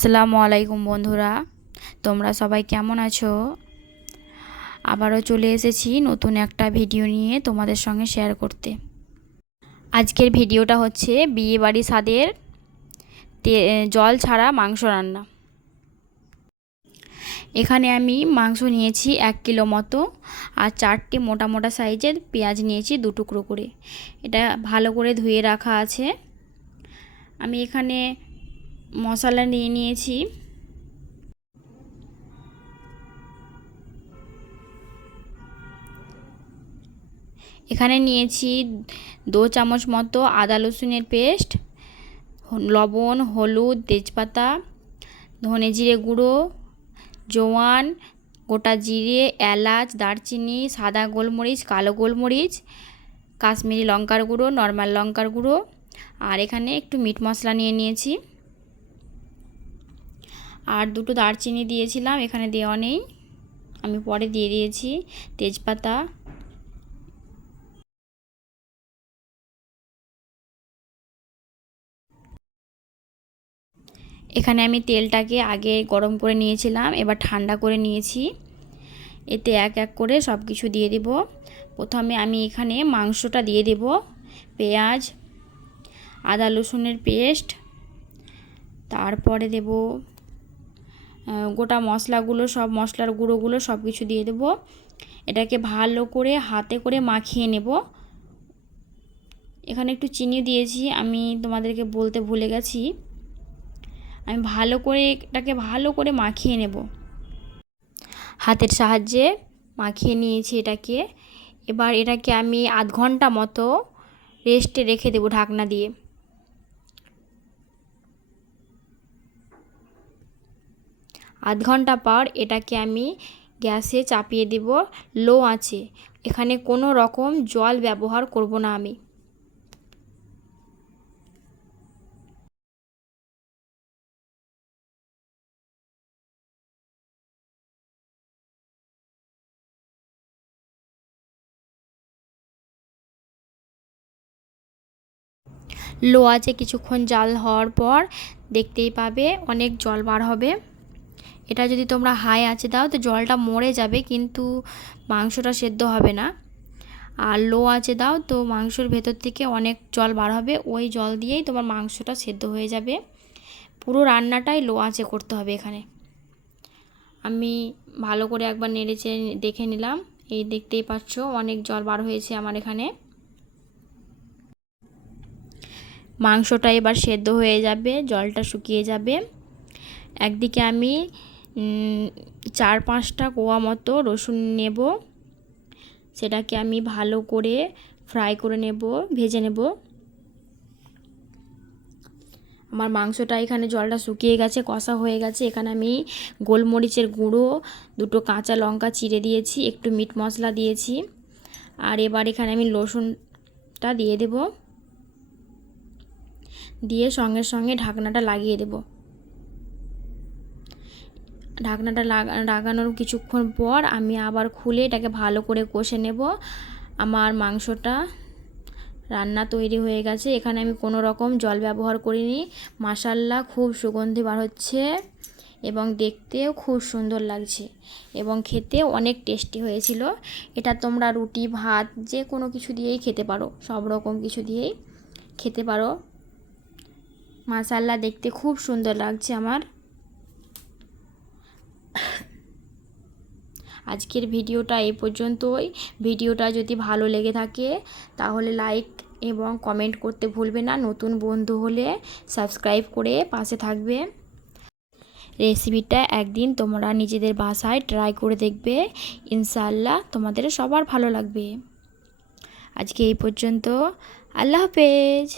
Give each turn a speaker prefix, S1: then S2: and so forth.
S1: আসসালামু আলাইকুম বন্ধুরা, তোমরা সবাই কেমন আছো? আবারও চলে এসেছি নতুন একটা ভিডিও নিয়ে তোমাদের সঙ্গে শেয়ার করতে। আজকের ভিডিওটা হচ্ছে বিয়েবাড়ি স্বাদের জল ছাড়া মাংস রান্না। এখানে আমি মাংস নিয়েছি এক কিলো মতো আর চারটে মোটা মোটা সাইজের পেঁয়াজ নিয়েছি দু টুকরো করে। এটা ভালো করে ধুয়ে রাখা আছে। আমি এখানে মশলা নিয়ে নিয়েছি। এখানে নিয়েছি দু চামচ মতো আদা রসুনের পেস্ট, লবণ, হলুদ, তেজপাতা, ধনে জিরে গুঁড়ো, জোয়ান, গোটা জিরে, এলাচ, দারচিনি, সাদা গোলমরিচ, কালো গোলমরিচ, কাশ্মীরি লঙ্কার গুঁড়ো, নর্মাল লঙ্কার গুঁড়ো, আর এখানে একটু মিট মশলা নিয়ে নিয়েছি। আর দুটো দারচিনি দিয়েছিলাম, এখানে দেওয়া নেই। আমি পরে দিয়ে দিয়েছি তেজপাতা। এখানে আমি তেলটাকে আগে গরম করে নিয়েছিলাম, এবার ঠান্ডা করে নিয়েছি। এতে এক এক করে সব কিছু দিয়ে দেব। প্রথমে আমি এখানে মাংসটা দিয়ে দেব, পেঁয়াজ, আদা, রসুনের পেস্ট। তারপরে দেব গোটা মশলাগুলো, সব মশলার গুঁড়োগুলো সব কিছু দিয়ে দেবো। এটাকে ভালো করে হাতে করে মাখিয়ে নেব। এখানে একটু চিনি দিয়েছি, আমি তোমাদেরকে বলতে ভুলে গেছি। আমি ভালো করে এটাকে ভালো করে মাখিয়ে নেব। হাতের সাহায্যে মাখিয়ে নিয়েছি এটাকে। এবার এটাকে আমি আধ ঘণ্টা মতো রেস্টে রেখে দেবো ঢাকনা দিয়ে। আধ ঘণ্টা পর এটাকে আমি গ্যাসে চাপিয়ে দেব। লো আছে এখানে কোনো রকম জল ব্যবহার করব না আমি। লো আছে কিছুক্ষণ জাল হওয়ার পর দেখতেই পাবে অনেক জল বার হবে। এটা যদি তোমরা হাই আছে দাও, তো জলটা মরে যাবে, কিন্তু মাংসটা সেদ্ধ হবে না। আর লো আছে দাও, তো মাংসর ভেতর থেকে অনেক জল বার হবে, ওই জল দিয়েই তোমার মাংসটা সেদ্ধ হয়ে যাবে। পুরো রান্নাটাই লো আঁচে করতে হবে এখানে। আমি ভালো করে একবার নেড়েচে দেখে নিলাম। এই দেখতেই পাচ্ছ, অনেক জল বার হয়েছে আমার এখানে। মাংসটা এবার সেদ্ধ হয়ে যাবে, জলটা শুকিয়ে যাবে। একদিকে আমি চার পাঁচটা কোয়া মতো রসুন নেব। সেটাকে আমি ভালো করে ফ্রাই করে নেব, ভেজে নেব। আমার মাংসটা এখানে জলটা শুকিয়ে গেছে, কষা হয়ে গেছে। এখানে আমি গোলমরিচের গুঁড়ো, দুটো কাঁচা লঙ্কা চিড়ে দিয়েছি, একটু মিট মশলা দিয়েছি। আর এবার এখানে আমি রসুনটা দিয়ে দেব। দিয়ে সঙ্গে সঙ্গে ঢাকনাটা লাগিয়ে দেবো। ঢাকনাটা লাগা, লাগানোর কিছুক্ষণ পর আমি আবার খুলে এটাকে ভালো করে কষে নেব। আমার মাংসটা রান্না তৈরি হয়ে গেছে। এখানে আমি কোনো রকম জল ব্যবহার করিনি। মাসাল্লা খুব সুগন্ধি বার হচ্ছে এবং দেখতেও খুব সুন্দর লাগছে এবং খেতে অনেক টেস্টি হয়েছিল। এটা তোমরা রুটি, ভাত যে কোনো কিছু দিয়েই খেতে পারো। সব রকম কিছু দিয়েই খেতে পারো। মাসাল্লা দেখতে খুব সুন্দর লাগছে আমার। আজকের ভিডিওটা এই পর্যন্তই। ভিডিওটা যদি ভালো লেগে থাকে, তাহলে লাইক এবং কমেন্ট করতে ভুলবে না। নতুন বন্ধু হলে সাবস্ক্রাইব করে পাশে থাকবে। রেসিপিটা একদিন তোমরা নিজেদের বাসায় ট্রাই করে দেখবে। ইনশাল্লাহ তোমাদের সবার ভালো লাগবে। আজকে এই পর্যন্ত। আল্লাহ হাফেজ।